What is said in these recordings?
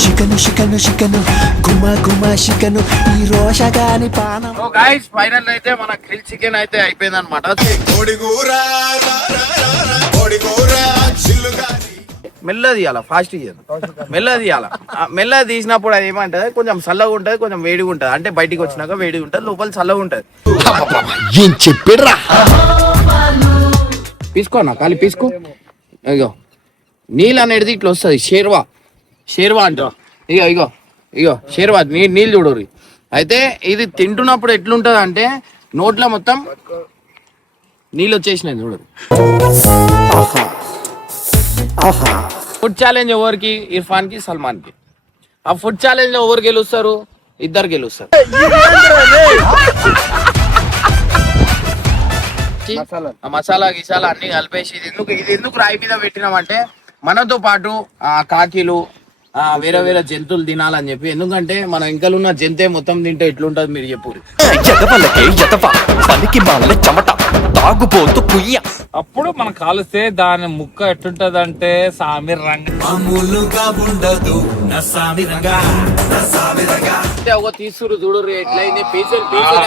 Chicken chicken chicken గుమ గుమ chicken ఈ రోషగాని పానం. Guys final అయితే మన గ్రిల్ చికెన్ అయితే అయిపోయింది అనమాట. మెల్లగా తీయాలా, ఫాస్ట్ తీయాలి, మెల్లగా తీయాలా. మెల్లగా తీసినప్పుడు అది ఏమంటది, కొంచెం చల్లగా ఉంటది, కొంచెం వేడిగా ఉంటది. అంటే బయటికి వచ్చినాక వేడిగా ఉంటది, లోపల చల్లగా ఉంటది. ఏం చెప్పిర్రా? పీసుకోనా ఖాళీ పీసుకో. ఇగో నీళ్ళు అనేది ఇట్లా వస్తుంది. షేర్వా షేర్వా అంట. ఇగో ఇగో ఇగో షేర్వా నీళ్ళు చూడరు. అయితే ఇది తింటున్నప్పుడు ఎట్లుంటది అంటే నోట్లో మొత్తం నీళ్ళు వచ్చేసినాయి చూడరు. ఫుడ్ ఛాలెంజ్ ఎవరికి? ఇర్ఫాన్ కి, సల్మాన్ కి. ఆ ఫుడ్ ఛాలెంజ్ లో ఎవరు గెలుస్తారు? ఇద్దరు గెలుస్తారు. మసాలా గిసాలా అన్ని కలిపేసి ఇది ఎందుకు రాయి మీద పెట్టినామంటే మనతో పాటు కాకిలు వేరే వేరే జంతువులు తినాలని చెప్పి. ఎందుకంటే మన ఇంకలున్న జంతే మొత్తం తింటే ఎట్లుంటది మీరు చెప్పు. అప్పుడు మనం కాలుస్తే దాని ముక్క ఎట్టుంటది అంటే సామిర్ ఒక తీసుకురు చూడు ఎట్లయింది పీసులు పీసులు.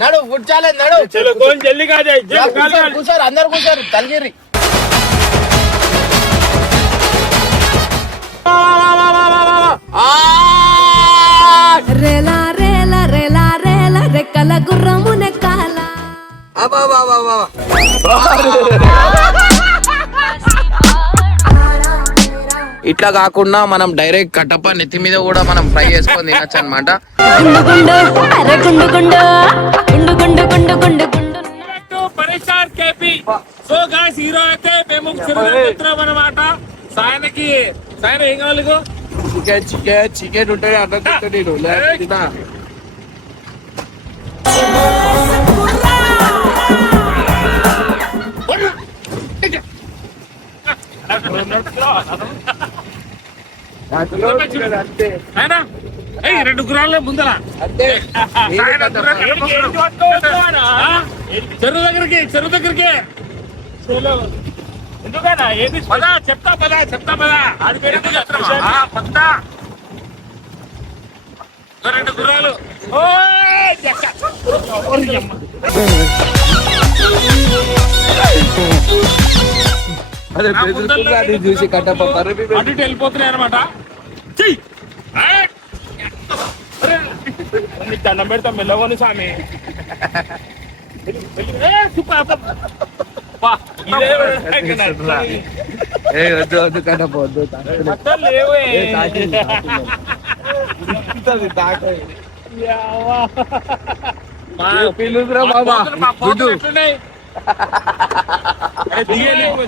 నడు ఫుడ్ ఛాలెంజ్ నడు. కూర్చోరు అందరు కూర్చోరు తలగిరి. రేలా రేలా రేలా రేలా రెక్కల గుర్రము నెక్కాల. ఇట్లా కాకుండా మనం డైరెక్ట్ కట్టప్ప నెత్తి మీద కూడా మనం ఫ్రై చేసుకొని తినచ్చు అనమాట. హీరో అయితే మేము అనమాట. సాయనకి సాయన ఏం కావాలి? చికెన్ చికెన్ చికెన్ ఉంటుంది అన్నం నేను రెండు గురాలే ముందర చెరువు దగ్గరికి ఎందుకన్నా ఏది చెప్తా పదా అది పదా రెండు గుర్రాలు చూసి కట్టప్ప అటు వెళ్ళిపోతున్నాయి అనమాట. దండం పెడతాం మెల్లగొని స్వామి.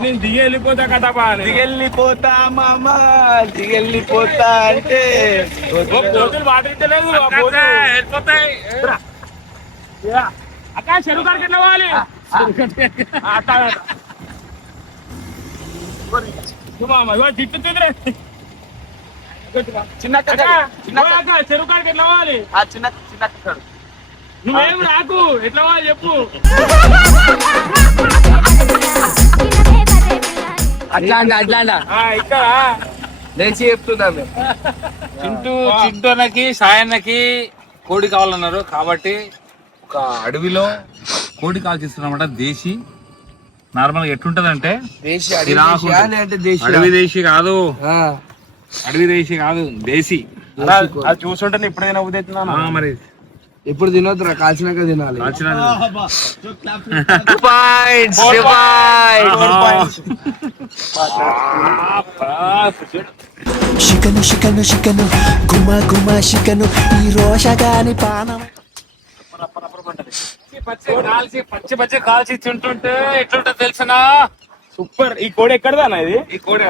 నేను దిగెళ్ళిపోతా కదా, దిగెళ్ళిపోతా మామ దిగెళ్ళిపోతా అంటే పోతులు పాటించలేదు వెళ్ళిపోతాయి. అక్క చెరువు కాడికి ఎట్లా పోవాలి? తిట్టు చిన్న చెరువు కాడికి ఎట్లా పోవాలి? చిన్న నువ్వేం రాకు, ఎట్లా పోవాలి చెప్పు. అట్లా ఇక్కడ లేచి చెప్తున్నాను. చింటూనకి సాయన్నకి కోడి కావాలన్నారు కాబట్టి ఒక అడవిలో కోడి కాల్ చేస్తున్నామట. దేశీ నార్మల్ గా ఎట్లుంటదంటే అడవి దేశీ కాదు, దేశీ. అది చూస్తుంటే ఇప్పుడైనా ఉదవుతున్నాను. మరి ఎప్పుడు తినొద్దురా, కాల్చినాక తినాలి. చికెన్ చికెన్ చికెన్ గుమ గుమ చికెన్ ఈ రోషగాని పానం. పచ్చి కాల్చి తింటుంటే ఎట్లుంటది తెలిసినా సూపర్. ఈ కోడి ఎక్కడదానా ఇది? ఈ కోడి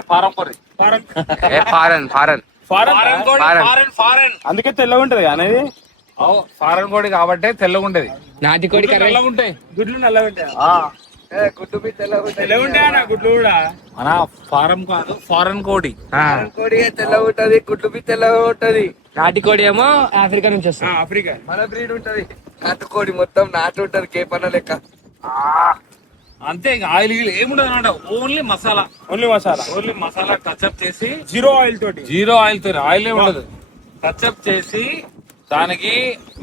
ఫారెన్. అందుకే తెల్లగా ఉంటది అనేది. ఫారెన్ కోడి కాబట్టి తెల్లగా ఉంటది. నాటి కోడి తెల్లగా ఉంటాయి, గుడ్లు నల్లగా ఉంటాయి. గుడ్లు కూడా మన ఫారం కాదు, ఫారెన్ కోడి. తెల్లగా ఉంటది, గుడ్లు బి తెల్లగా ఉంటది. నాటికోడి ఏమో ఆఫ్రికా నుంచి వస్తుంది. ఆఫ్రికా మన బ్రీడ్ ఉంటది. నాటుకోడి మొత్తం నాటు ఉంటది, కేపన్న లెక్క. అంతే, ఇంకా ఆయిల్ గీల్ ఏముండదు అనమాట. Only masala, only masala touch up చేసి జీరో ఆయిల్ తో ఆయిల్ ఉండదు. టచ్అప్ చేసి దానికి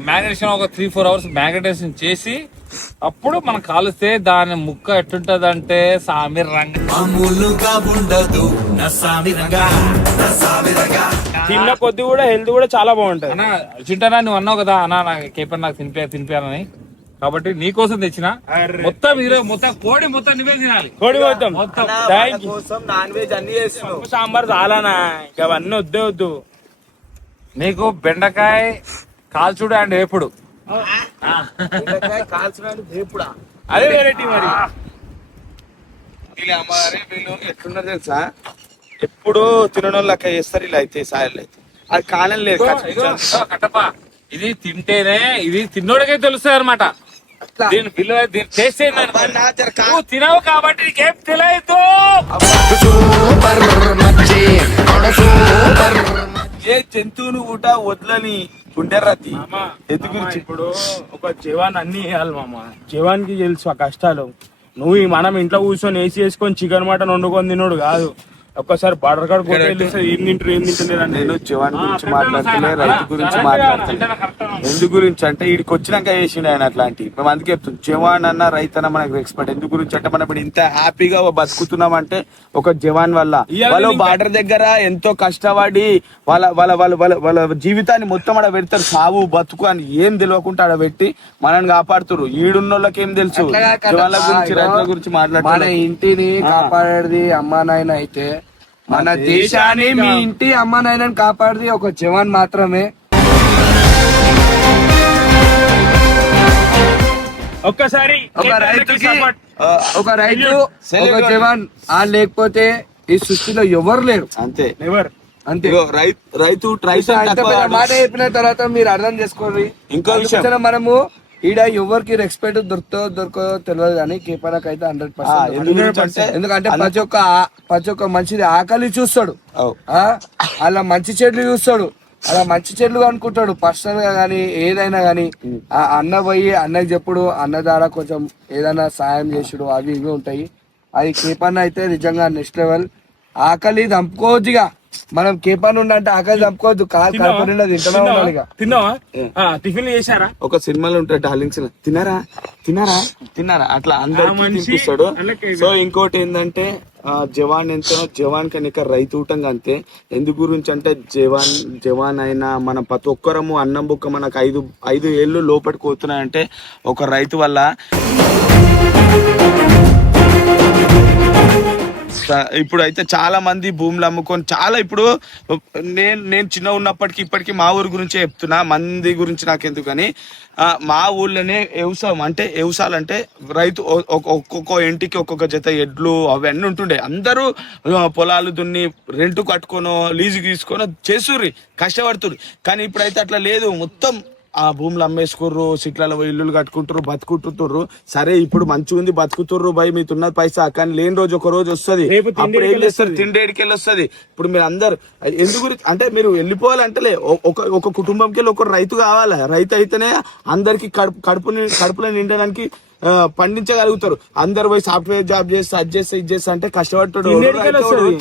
మ్యారినేషన్ ఒక 3-4 hours మ్యారినేషన్ చేసి అప్పుడు మనం కాలుస్తే దాని ముక్క ఎట్టుంటది అంటే సామిర్ రంగ. తిన్న కొద్ది కూడా హెల్త్ కూడా చాలా బాగుంటది. అన్న చింటనా నువ్వు అన్నావు కదా అన్న, నాకు కేపర్ నాకు తినిపానని, కాబట్టి నీకోసం తెచ్చిన మొత్తం ఈరోజు మొత్తం కోడి మొత్తం నువ్వే తినాలి. కోడి మొత్తం నాన్ వెజ్ అన్ని చేస్తున్నావు. సాంబార్ చాలానా, ఇంకా అవన్నీ వద్దు. నీకు బెండకాయ కాల్చుడు అండ్ వేపుడు. అదే వెరైటీ మరి. వీళ్ళు ఎట్లున్నారు తెలుసా, ఎప్పుడు తినడం లెక్క చేస్తారు ఇలా అయితే సాయలు అయితే అది కాలం లేదు. కట్టప్ప ఇది తింటేనే, ఇది తిన్నోడికే తెలుస్తుంది అనమాట. దీని విలువ, దీని టేస్ట్ ఏంటంటే నువ్వు తినవు కాబట్టి నీకేం తెలియదు. ఏ జంతువును కూడా వదలని గుండెర్రతి ఇప్పుడు ఒక జవాన్ అన్ని వేయాలి మామ. జవాన్ కి తెలుసు ఆ కష్టాలు. నువ్వు మనం ఇంట్లో కూర్చొని ఏసీ వేసుకొని చికెన్ మటన్ వండుకొని తినోడు కాదు. ఒక్కసారి బార్డర్ కార్డ్ కొట్టి ఏం తింటారు. నేను జవాన్ గురించి మాట్లాడుతున్నా, రైతు గురించి మాట్లాడుతున్నా. ఎందుకు గురించి అంటే వీడికి వచ్చినాక చేసిండు ఆయన అట్లాంటివి. మేము అందుకే చెప్తాం, జవాన్ అన్న రైతు అన్న మనకు ఎక్స్పర్ట్. ఎందుకు గురించి అంటే మనం ఇప్పుడు ఇంత హ్యాపీగా బతుకుతున్నాం అంటే ఒక జవాన్ వల్ల. వాళ్ళు బార్డర్ దగ్గర ఎంతో కష్టపడి వాళ్ళ వాళ్ళ వాళ్ళ వాళ్ళ వాళ్ళ జీవితాన్ని మొత్తం ఆడ పెడతారు. సావు బతుకు అని ఏం తెలియకుండా ఆడ పెట్టి మనల్ని కాపాడుతారు. ఈడున్న వాళ్ళకి ఏం తెలుసు జవాన్ల గురించి, రైతుల గురించి మన మాట్లాడుతున్నారు. ఇంటిని కాపాడేది అమ్మా నాయన అయితే, మన దేశాన్ని, మీ ఇంటి అమ్మా నాయనని కాపాడేది ఒక జవాన్ మాత్రమే. ఒక్కసారి ఒక రైతు, ఒక జవాన్ ఆ లేకపోతే ఈ సృష్టిలో ఎవరు లేరు. అంతే అంతే. ఇగో రైతు మాట చెప్పిన తర్వాత మీరు అర్థం చేసుకోండి. ఇంకో విషయం, మనము ఈడ ఎవరికి రెస్పెక్ట్ దొరకదో తెలియదు కానీ కేపనకు అయితే 100%. ఎందుకంటే ప్రతి ఒక్క మనిషిది ఆకలి చూస్తాడు, అలా మంచి చెట్లు చూస్తాడు, అలా మంచి చెట్లు అనుకుంటాడు. పర్సనల్ గా గానీ ఏదైనా గానీ అన్న పోయి అన్నకి చెప్పుడు, అన్న ద్వారా కొంచెం ఏదైనా సాయం చేసుడు అవి ఇవి ఉంటాయి. అది కేపన్న అయితే నిజంగా నెక్స్ట్ లెవెల్. ఆకలి దంపుకోవద్దుగా, మనం కేపన్ ఉండంటే ఆకలి చంపుకోవద్దు. తిన్నావా? టిఫిన్ చేశారా? ఒక సినిమాలో ఉంటాడు డార్లింగ్స్, తిన్నారా తిన్నారా తిన్నారా అట్లా అందరికి తినిపిస్తాడు. సో ఇంకోటి ఏంటంటే జవాన్ ఎంతనో జవాన్ కనుక రైతు ఊటంగా అంతే. ఎందు గురించి అంటే జవాన్ అయినా మన ప్రతి ఒక్కరము అన్నం బుక్క మనకు 5 ఏళ్ళు లోపలికి పోతున్నాయంటే ఒక రైతు వల్ల. ఇప్పుడు అయితే చాలా మంది భూములు అమ్ముకొని చాలా ఇప్పుడు నేను చిన్న ఉన్నప్పటికీ ఇప్పటికీ మా ఊరు గురించే చెప్తున్నా, మంది గురించి నాకెందుకు కానీ మా ఊళ్ళోనే వ్యవసాయం అంటే వ్యవసాయాలంటే రైతు ఒక్కొక్క ఇంటికి ఒక్కొక్క జత ఎడ్లు అవన్నీ ఉంటుండే. అందరూ పొలాలు దున్ని రెంట్ కట్టుకోనో లీజుకి తీసుకోనో చేస్తుర్రి, కష్టపడుతుర్రు. కానీ ఇప్పుడైతే అట్లా లేదు. మొత్తం ఆ భూములు అమ్మేసుకుర్రు, సిట్లలో ఇల్లులు కట్టుకుంటారు, బతుకుంటుర్రు. సరే ఇప్పుడు మంచిగా ఉంది బతుకుతుర్రు భయ్, మీతున్నది పైసా. కానీ లేని రోజు ఒక రోజు వస్తుంది, అప్పుడు ఏం చేస్తారు, తిండేడికి వెళ్ళి వస్తుంది. ఇప్పుడు మీరు అందరు ఎందుకు అంటే మీరు వెళ్ళిపోవాలంటే ఒక కుటుంబంకి వెళ్ళి ఒక రైతు కావాలా. రైతు అయితేనే అందరికి కడుపులో నిండడానికి పండించగలుగుతారు. అందరు పోయి సాఫ్ట్వేర్ జాబ్ చేస్తే అది చేస్తే ఇది చేస్తా అంటే కష్టపడ్డాడు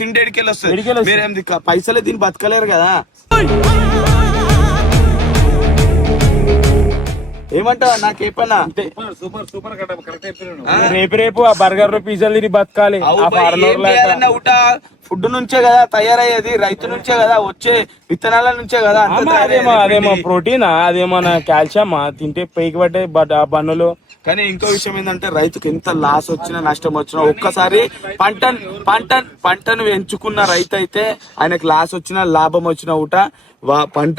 తిండేడికి వెళ్ళి వస్తుంది. మీరేం పైసలే దీన్ని బతకలేరు కదా. ఏమంటావా నాకేపన్నా? రేపు ఆ బర్గర్ లో పిజ్జాలు తిని బతకాలి. ఫుడ్ నుంచే కదా తయారయ్యేది, రైతు నుంచే కదా వచ్చే విత్తనాల నుంచే కదా. అదేమో ప్రోటీనా, అదేమన్నా కాల్షియమా, తింటే పైకి పట్టే బన్నులు. కానీ ఇంకో విషయం ఏంటంటే రైతుకి ఎంత లాస్ వచ్చినా నష్టం వచ్చినా ఒక్కసారి పంటను ఎంచుకున్న రైతు అయితే ఆయనకు లాస్ వచ్చినా లాభం వచ్చినా కూడా పంట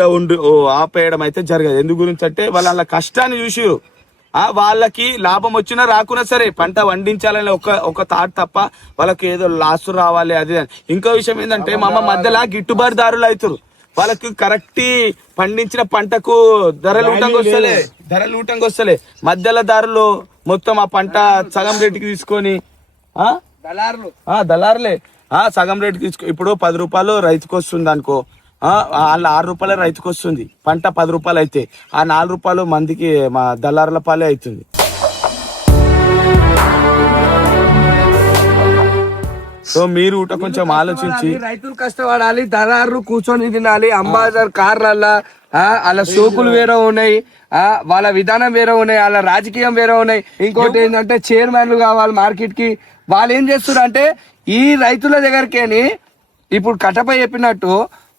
ఆపేయడం అయితే జరగదు. ఎందు గురించి అంటే వాళ్ళ కష్టాన్ని చూసి వాళ్ళకి లాభం వచ్చినా రాకున్నా సరే పంట పండించాలని ఒక థాట్ తప్ప వాళ్ళకి ఏదో లాస్ రావాలి అది. ఇంకో విషయం ఏంటంటే మా మధ్యలో గిట్టుబాటుదారులు అవుతారు. వాళ్ళకి కరెక్ట్ పండించిన పంటకు ధరలు ఊటంగా వస్తలే మధ్యలో దారులు మొత్తం ఆ పంట సగం రేటుకి తీసుకొని దళారులే సగం రేటు తీసుకో. ఇప్పుడు 10 రూపాయలు రైతుకు వస్తుంది అనుకో, వాళ్ళ 6 రూపాయలే రైతుకు వస్తుంది. పంట 10 రూపాయలు అయితే ఆ 4 రూపాయలు మందికి మా దళారుల పాలే అవుతుంది. సో మీరు ఊట కొంచెం ఆలోచించి, రైతులు కష్టపడాలి, దళారులు కూర్చొని తినాలి. అంబాసిడర్ కార్లల్లా వాళ్ళ సోకులు వేరే ఉన్నాయి, వాళ్ళ విధానం వేరే ఉన్నాయి, వాళ్ళ రాజకీయం వేరే ఉన్నాయి. ఇంకోటి ఏంటంటే చైర్మన్లు కావాలి మార్కెట్ కి. వాళ్ళు ఏం చేస్తున్నారు అంటే ఈ రైతుల దగ్గరకేని ఇప్పుడు కట్టపై చెప్పినట్టు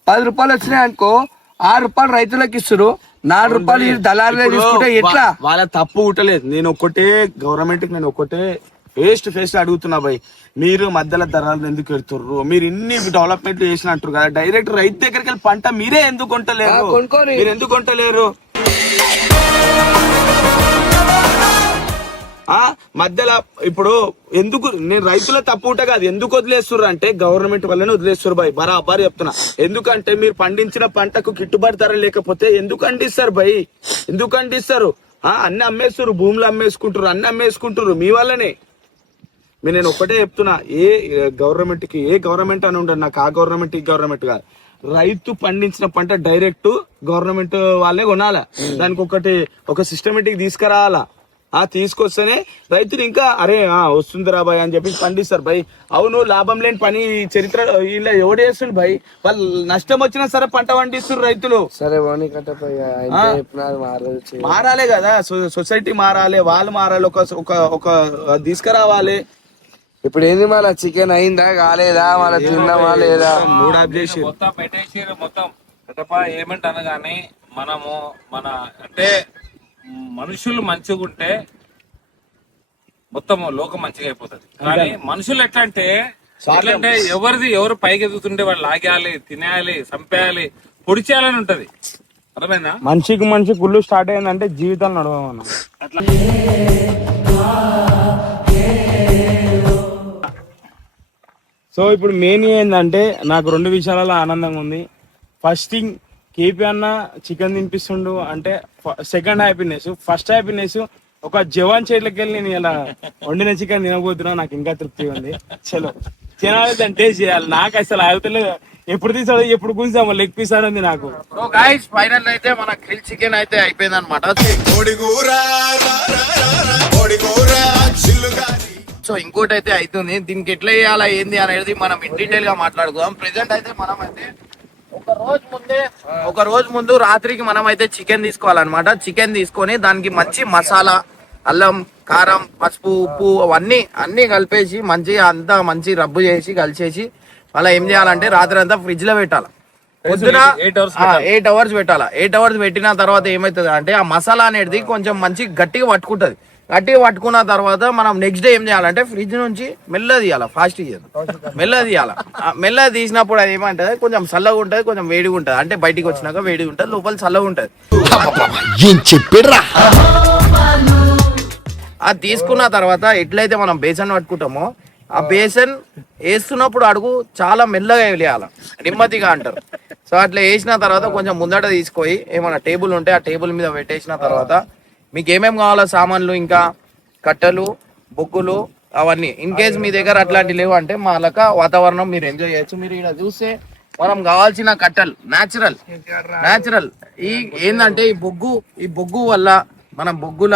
10 రూపాయలు వచ్చినాయి అనుకో, 6 రూపాయలు రైతులకు ఇస్తారు, 4 రూపాయలు ఈ దళారులే తీసుకుంటే ఎట్లా? వాళ్ళ తప్పు ఊటలేదు. నేను గవర్నమెంట్ కి నేను ఒకటే ఫేస్ అడుగుతున్నా భయ్, మీరు మధ్యలో ధరలు ఎందుకు పెడుతుర్రు? మీరు ఇన్ని డెవలప్మెంట్ చేసినట్టు కదా, డైరెక్ట్ రైతు దగ్గరికి వెళ్ళి పంట మీరే ఎందుకు కొంటలేరు? మీరు ఎందుకు కొంటలేరు? మధ్యలో ఇప్పుడు ఎందుకు నేను రైతుల తప్పుట కాదు, ఎందుకు వదిలేస్తుర్రు అంటే గవర్నమెంట్ వల్లనే వదిలేస్తారు భయ్, బరాబర్ చెప్తున్నా. ఎందుకంటే మీరు పండించిన పంటకు గిట్టుబాటు ధర లేకపోతే ఎందుకు అండిస్తారు భయ్? ఎందుకు అండిస్తారు? అన్ని అమ్మేస్తారు, భూములు అమ్మేసుకుంటారు, అన్ని అమ్మేసుకుంటారు మీ వల్లనే. నేను ఒకటే చెప్తున్నా, ఏ గవర్నమెంట్ అని ఉండదు నాకు, ఆ గవర్నమెంట్ ఈ గవర్నమెంట్ కాదు. రైతు పండించిన పంట డైరెక్ట్ గవర్నమెంట్ వాళ్ళే కొనాలా, దానికి ఒక సిస్టమేటిక్ తీసుకురావాలా. తీసుకొస్తేనే రైతులు ఇంకా అరే వస్తుందిరా భయ్ అని చెప్పి పండిస్తారు భయ్. అవును, లాభం లేని పని చరిత్ర ఇలా ఎవడు చేస్తుంది భయ్? వాళ్ళు నష్టం వచ్చినా సరే పంట పండిస్తారు రైతులు. సరే మారాలే కదా, సొసైటీ మారాలి, వాళ్ళు మారాలి, ఒక తీసుకురావాలి. ఇప్పుడు ఏంది మళ్ళీ చికెన్ అయిందా కాలేదా, మళ్ళీ తిన్నామా లేదా? 3 అబ్జెక్షన్ మొత్తం పెట్టేసి మొత్తం ఏమంటాను కానీ మనము అంటే మనుషులు మంచిగా ఉంటే మొత్తం లోకం మంచిగా అయిపోతుంది. కానీ మనుషులు ఎట్లంటే ఎవరు పైకి ఎదుగుతుంటే వాళ్ళు లాగేయాలి, తినేయాలి, చంపేయాలి, పొడి చేయాలని ఉంటది. అర్థమైందా? మనిషికి గుళ్ళు స్టార్ట్ అయిందంటే జీవితాలు నడవమన్నా అట్లా. సో ఇప్పుడు మెయిన్ ఏంటంటే నాకు 2 విషయాలలో ఆనందంగా ఉంది. ఫస్ట్ థింగ్, కేపీ అన్న చికెన్ తినిపిస్తుండు అంటే సెకండ్ హ్యాపీనెస్. ఫస్ట్ హ్యాపీనెస్, ఒక జవాన్ చేతిలోకి వెళ్ళి నేను ఇలా వండిన చికెన్ తినబోతున్నా, నాకు ఇంకా తృప్తిగా ఉంది. చలో తినాలి, దాన్ని టేస్ట్ చేయాలి. నాకు అసలు ఆగుతలేదు, ఎప్పుడు తీసాడు ఎప్పుడు గుంజాము లెగ్ పీస్ ఆడింది నాకు. ఫైనల్ అయితే మన గ్రిల్ చికెన్ అయితే అయిపోయింది అనమాట. సో ఇంకోటి అయితే అవుతుంది, దీనికి ఎట్లా చేయాలా ఏంది అనేది మనం ఇన్ డీటెయిల్ గా మాట్లాడుకుందాం. ప్రెసెంట్ అయితే మనం అయితే ఒక రోజు ముందు రాత్రికి మనం అయితే చికెన్ తీసుకోవాలన్నమాట. చికెన్ తీసుకొని దానికి మంచి మసాలా, అల్లం, కారం, పసుపు, ఉప్పు అన్ని కలిపేసి అంతా మంచి రబ్బు చేసి కలిసేసి అలా ఏం చేయాలంటే రాత్రి అంతా ఫ్రిడ్జ్ లో పెట్టాలి. పొద్దున 8 అవర్స్ పెట్టాలి. 8 అవర్స్ పెట్టిన తర్వాత ఏమవుతుంది అంటే ఆ మసాలా అనేది కొంచెం మంచి గట్టిగా పట్టుకుంటది. గట్టిగా పట్టుకున్న తర్వాత మనం నెక్స్ట్ డే ఏం చేయాలంటే ఫ్రిడ్జ్ నుంచి మెల్లగా తీయాలి. ఫాస్ట్ మెల్లగా తీయాలి. మెల్లగా తీసినప్పుడు అది ఏమంటది, కొంచెం చల్లగా ఉంటది, కొంచెం వేడిగా ఉంటది. అంటే బయటికి వచ్చినాక వేడిగా ఉంటది, లోపల చల్లగా ఉంటది. అది తీసుకున్న తర్వాత ఎట్లయితే మనం బేసన్ పట్టుకుంటామో ఆ బేసన్ వేస్తున్నప్పుడు అడుగు చాలా మెల్లగా వేయాలి, నెమ్మదిగా అంటారు. సో అట్లా వేసిన తర్వాత కొంచెం ముందట తీసుకొని ఏమైనా టేబుల్ ఉంటే ఆ టేబుల్ మీద పెట్టేసిన తర్వాత మీకు ఏమేమి కావాలో సామాన్లు, ఇంకా కట్టెలు, బొగ్గులు, అవన్నీ ఇన్ కేస్ మీ దగ్గర అట్లాంటి లేవు అంటే మా లెక్క వాతావరణం మీరు ఎంజాయ్ చేయొచ్చు. మీరు ఇక్కడ చూస్తే మనం కావాల్సిన కట్టెలు న్యాచురల్ ఏంటంటే ఈ బొగ్గు వల్ల మనం బొగ్గుల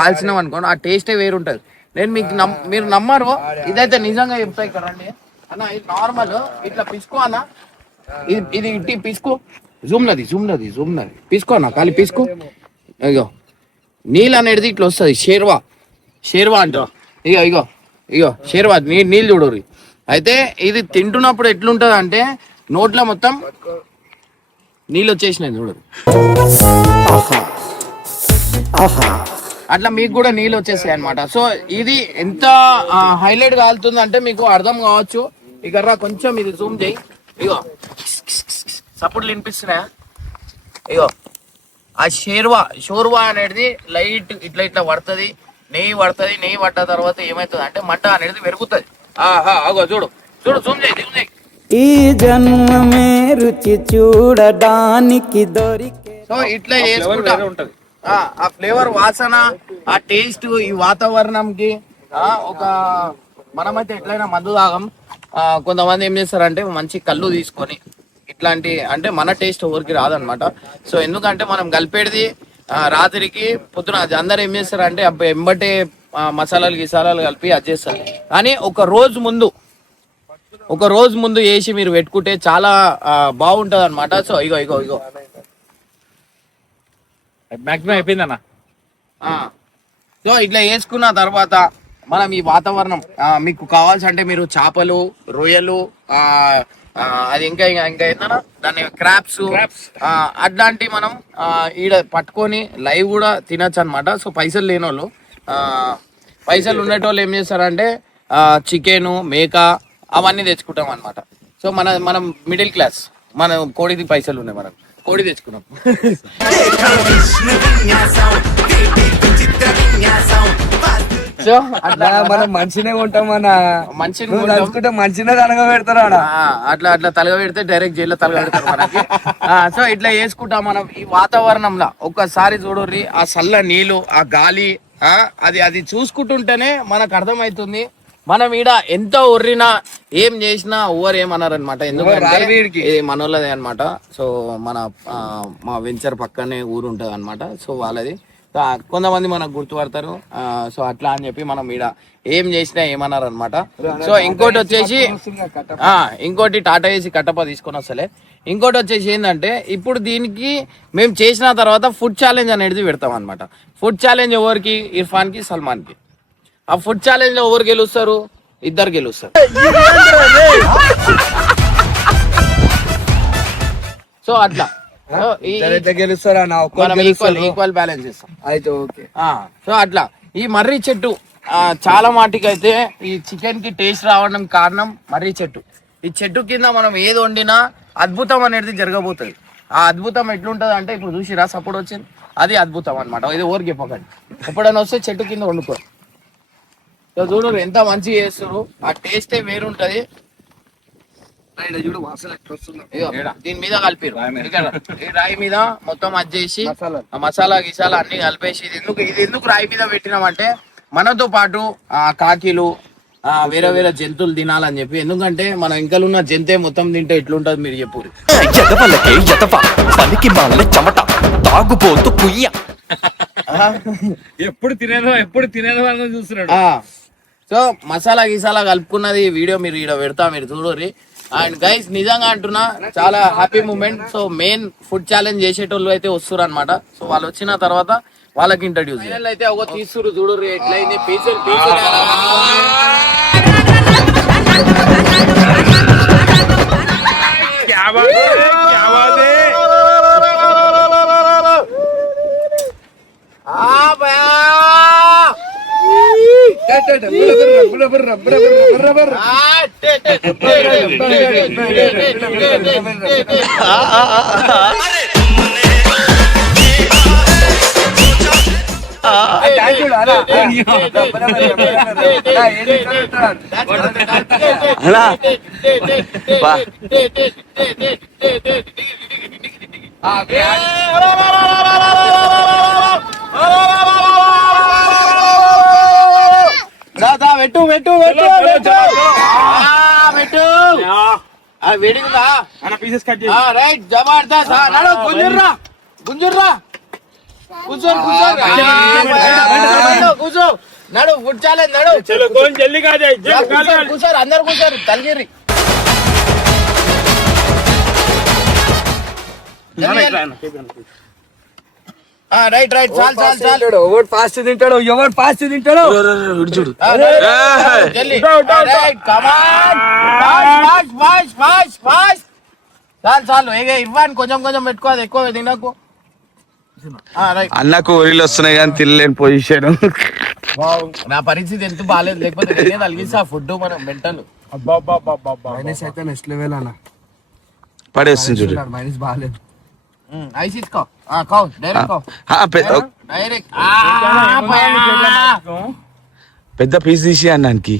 కాల్చినాం అనుకోండి, ఆ టేస్టే వేరుంటది. నేను మీరు నమ్మరు, ఇదైతే నిజంగా చెప్తా. ఇక్కడ రండి అన్న, ఇది నార్మల్ ఇట్లా పిసుకో అన్న, ఇది ఇట్టి పిసుకో, జూమ్ నది పిసుకో అన్న, ఖాళీ పిసుకో. ఇగో నీళ్ళు అనేది ఇట్లా వస్తుంది, షేర్వా అంట. ఇగో షేర్వా నీళ్ళు చూడరు. అయితే ఇది తింటున్నప్పుడు ఎట్లుంటది అంటే నోట్లో మొత్తం నీళ్ళు వచ్చేసినాయి చూడరు. అట్లా మీకు కూడా నీళ్ళు వచ్చేస్తాయి అనమాట. సో ఇది ఎంత హైలైట్ కాలుతుంది అంటే మీకు అర్థం కావచ్చు. ఇక కొంచెం ఇది జూమ్ చేయి. ఇగో సపోర్ట్లు వినిపిస్తున్నాయా? ఇగో ఆ షోర్వా అనేది లైట్ ఇట్లా పడుతుంది, నెయ్యి పడ్డ తర్వాత ఏమవుతుంది అంటే మంట అనేది పెరుగుతుంది. అగో చూడు జూమ్ చేయి. ఈ జన్మమే రుచి చూడడానికి దొరికే. సో ఇట్లా చేసుకుంటా ఆ ఫ్లేవర్ వాసన, ఆ టేస్ట్, ఈ వాతావరణంకి ఒక మనమైతే ఎట్లయినా మందు తాగం. కొంతమంది ఏం చేస్తారంటే మంచి కళ్ళు తీసుకొని ఇట్లాంటి అంటే మన టేస్ట్ ఎవరికి రాదనమాట. సో ఎందుకంటే మనం కలిపేది రాత్రికి పొద్దున అందరు ఏం చేస్తారంటే ఎంబటే మసాలాలు గిసాలాలు కలిపి అది చేస్తారు. కానీ ఒక రోజు ముందు వేసి మీరు పెట్టుకుంటే చాలా బాగుంటది అనమాట. సో ఇగో ఇగో ఇగో మాక్సిమం అయిపోయిందన్న. సో ఇట్లా వేసుకున్న తర్వాత మనం ఈ వాతావరణం మీకు కావాల్సి అంటే మీరు చేపలు, రొయ్యలు, అది ఇంకా ఏంటన్నా దాన్ని క్రాప్స్ అట్లాంటివి మనం ఈడ పట్టుకొని లైవ్ కూడా తినచ్చు అనమాట. సో పైసలు లేని వాళ్ళు, పైసలు ఉండేటోళ్ళు ఏం చేస్తారంటే చికెను, మేక అవన్నీ తెచ్చుకుంటాం అనమాట. సో మనం మిడిల్ క్లాస్, మనం కోడికి పైసలు ఉన్నాయి, మనం కోడి తెచ్చుకున్నాం. సో అట్లా మనం మనిషినే ఉంటాం, మన మనిషిని తలుచుకుంటే మనిషినే తలగ పెడతారు ఆడ. అట్లా తలగ పెడితే డైరెక్ట్ జైల్లో తలగ పెడతారు మనకి. సో ఇట్లా వేసుకుంటాం మనం ఈ వాతావరణంలో. ఒక్కసారి చూడర్రి ఆ చల్ల నీళ్ళు, ఆ గాలి, అది చూసుకుంటుంటేనే మనకు అర్థమవుతుంది మనం ఈడ ఎంత ఒర్రినా ఏం చేసినా ఓవర్ ఏమన్నారనమాట. ఎందుకంటే ఇది మనోళ్ళదే అనమాట. సో మా వెంచర్ పక్కనే ఊరు ఉంటది అనమాట. సో వాళ్ళది కొంతమంది మనకు గుర్తుపడతారు. సో అట్లా అని చెప్పి మనం ఈడ ఏం చేసినా ఏమన్నారు అనమాట. సో ఇంకోటి వచ్చేసి ఇంకోటి టాటా ఏసీ కట్టప తీసుకొని వస్తలే. ఇంకోటి వచ్చేసి ఏంటంటే ఇప్పుడు దీనికి మేము చేసిన తర్వాత ఫుడ్ ఛాలెంజ్ అనేది పెడతాం అనమాట. ఫుడ్ ఛాలెంజ్ ఎవరికి? ఇర్ఫాన్ కి, సల్మాన్ కి. ఆ ఫుడ్ ఛాలెంజ్ లో ఎవరు గెలుస్తారు? ఇద్దరు గెలుస్తారు. సో అట్లా గెలుస్తారా? ఈక్వల్ బ్యాలెన్స్ చేస్తాం అయితే ఓకే. సో అట్లా ఈ మర్రి చెట్టు చాలా మాటికి అయితే ఈ చికెన్ కి టేస్ట్ రావడం కారణం మర్రి చెట్టు. ఈ చెట్టు కింద మనం ఏది వండినా అద్భుతం అనేది జరగబోతుంది. ఆ అద్భుతం ఎట్లుంటది అంటే ఇప్పుడు చూసిరా సపోర్ట్ వచ్చింది, అది అద్భుతం అనమాట. ఇది ఓరికి చెప్పకండి, ఎప్పుడైనా వస్తే చెట్టు కింద వండుకో. సో చూడు ఎంత మంచిగా చేస్తారు, ఆ టేస్టే వేరుంటది. దీని మీద కలిపిరు, ఈ రాయి మీద మొత్తం అది చేసి మసాలా గిసాలా అన్ని కలిపేసి ఇది ఎందుకు రాయి మీద పెట్టినామంటే మనతో పాటు కాకిలు వేరే వేరే జంతువులు తినాలని చెప్పి. ఎందుకంటే మన ఇంకలున్న జంతే మొత్తం తింటే ఎట్లుంటది మీరు చెప్పురు. ఎప్పుడు తినేదో వాళ్ళని చూస్తున్నాడు. సో మసాలా గిసాలా కలుపుకున్నది వీడియో మీరు ఇక్కడ పెడతా, మీరు చూడరి. అండ్ గైస్ నిజంగా అంటున్నా చాలా happy moment. So main food challenge చేసేటోళ్ళు అయితే వస్తురు అనమాట. సో వాళ్ళు వచ్చిన తర్వాత వాళ్ళకి ఇంట్రడ్యూస్ అయితే ఒక తీసుకురు చూడరు ఎట్లయింది. పీసులు పెట్టు పెట్టు పెట్టు పెట్టు వేడిగా రైట్ జబర్దస్త్. గుంజుర్రా గుంజుర్రా కూర్చో కూర్చో నడు ఫుడ్ ఛాలెంజ్ నడు కూర్చోరు అందరు కూర్చోరు తలగిరి. రైట్ రైట్ చాలు చాలు చాలు. ఎవరు ఫాస్ట్ తింటాడు, ఎవరు ఫాస్ట్ తింటాడు చూడు. చాలు చాలు ఇవ్వని కొంచెం కొంచెం పెట్టుకో, అది ఎక్కువ తినకు. అన్నకు ఊరిలో వస్తున్నాయి కానీ తినలేని పొజిషన్. నా పరిస్థితి ఎంత బాగాలేదు, లేకపోతే నేనే తలిగిస్తా ఫుడ్ మనం మెంటల్. మైనస్ అయితే నెక్స్ట్ లెవెల్ అన్న పడేస్తుంది చూడు. మైనస్ బాగాలేదు. ఐస్ ఇచ్చుకో డైరెక్ట్ డైరెక్ట్ పెద్ద పీస్ తీసి అన్నానికి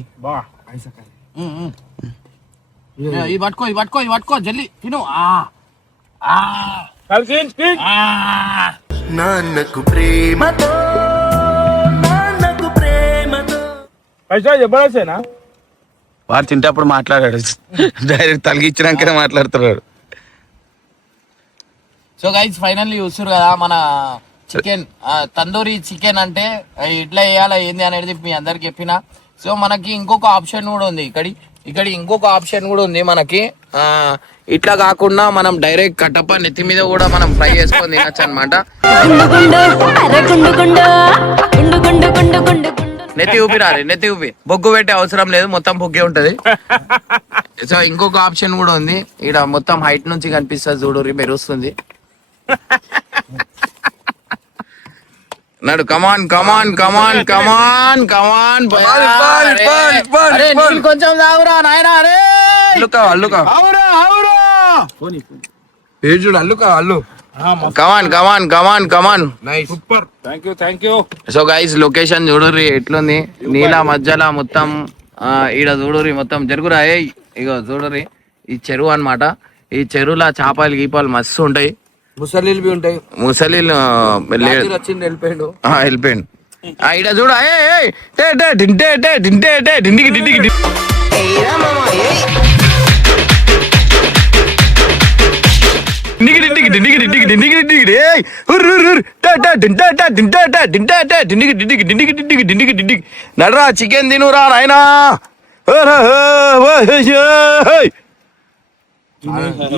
ఇవి పట్టుకో ఇవి పట్టుకో ఇవి పట్టుకో జల్లి తిను. నాన్నకు ప్రేమతో నాన్నకు ప్రేమతో పైసా చెప్పడాసేనా వాడు తింటప్పుడు మాట్లాడాడు డైరెక్ట్ తలిగిచ్చినాకనే మాట్లాడుతున్నాడు. సో గైస్ ఫైనల్లీ చూస్తారు కదా మన చికెన్ తందూరి చికెన్ అంటే ఇట్లా వేయాలా ఏంది అనేది మీ అందరికి చెప్పిన. సో మనకి ఇంకొక ఆప్షన్ కూడా ఉంది, ఇక్కడ ఇంకొక ఆప్షన్ కూడా ఉంది మనకి. ఇట్లా కాకుండా మనం డైరెక్ట్ కట్టప్ప నెత్తి మీద కూడా మనం ఫ్రై చేసుకొని తినచ్చు అనమాట. నెత్తి ఊపి రాలి, నెత్తి ఊపి, బొగ్గు పెట్టే అవసరం లేదు, మొత్తం బొగ్గే ఉంటది. సో ఇంకొక ఆప్షన్ కూడా ఉంది, ఇక్కడ మొత్తం హైట్ నుంచి కనిపిస్తుంది చూడు, మెరుస్తుంది. నడు కమాన్ కమాన్ కమాన్ కమాన్ కమాన్ కొంచెం తాగురా నాయనా. అరే చూడు అల్లు come on come on come on come on. Super, thank you. So guys location చూడుర్రి ఎట్లుంది, నీళ్ళ మధ్యలో మొత్తం ఈడ చూడుర్రి మొత్తం జరుగురా. ఇగో చూడుర్రి ఈ చెరువు అన్నమాట. ఈ చెరువులో చేపలు గీపాలు మస్తు ఉంటాయి, ముసలీలు బి ఉంటాయి. ముసలీలు వచ్చింది వెళ్ళిపోయాడు. వెళ్ళిపోయిండు. ఈడ చూడ డిండికి డిండికి నడరా చికెన్ తినురా నాయనా.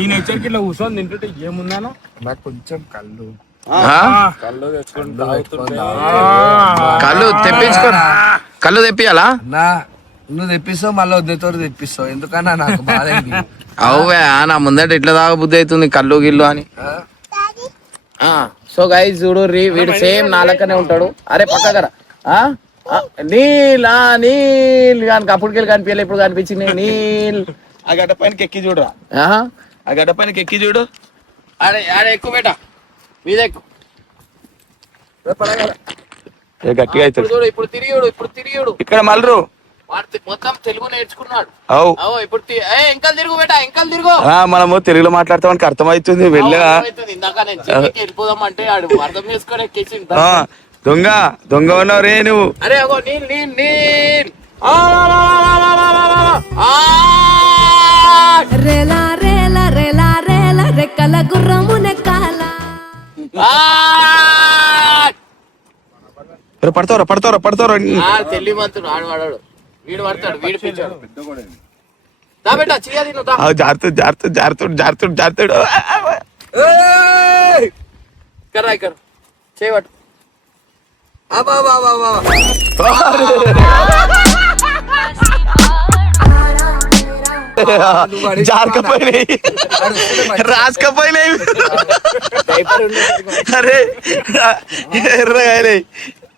ఈ నేచర్ కి ఇట్లా కూర్చొని తింటుంటే ఏముందానో నాకు కొంచెం కళ్ళు కళ్ళు తెప్పించుకో, కళ్ళు తెప్పియాలా? నా నువ్వు తెప్పిస్తావు మళ్ళీ వద్దేతో తెప్పిస్తావు, ఎందుకన్నా నాకు బాధ అయింది. అవువే నా ముందట ఇట్లా దాకా బుద్ధి అవుతుంది కళ్ళు గిల్లు అని. సో గైస్ చూడు వీడు సేమ్ నాలకనే ఉంటాడు. అరే పక్కగరా నీల్ నీల్ కానీ అప్పటికెళ్ళి కనిపించలే, ఇప్పుడు కనిపించింది నీల్. ఆ గడ్డ పైన ఎక్కి చూడు, ఆ గడ్డ పైన ఎక్కి చూడు. ఆడే ఆడే ఎక్కువ బేట మీద ఎక్కువ గట్టిగా అవుతుంది చూడు. ఇప్పుడు తిరిగిడు ఇక్కడ మళ్ళరు మొత్తం తెలుగు నేర్చుకున్నాడు. అవు ఇప్పుడు ఇంకా తిరుగు బేట, ఇంకా తిరుగు. మనము తెలుగులో మాట్లాడతామని అర్థమవుతుంది. వెళ్ళా ఇందాక నేను చెన్నైకి వెళ్ళిపోదాం అంటే ఆడు అర్థం చేసుకొని ఎక్కేసి దొంగ ఉన్నావు రే నువ్వు. అరే అగో నీల్ నీల్ నీల్ రేలా రేలా రేలా రేలా రెక్కల గుర్రము నెక్కాల. పడతారా తెల్లి మంతుడు ఆడు వాడాడు, వీడు పడతాడు, వీడు పిచ్చాడు. బేట చియా తిను జారుతాడు. కర్రా ఇక్కడ చేయబట్టు. జారకపోయినాయి, రాసుకపోయినాయి. అరే ఎర్రగాయలే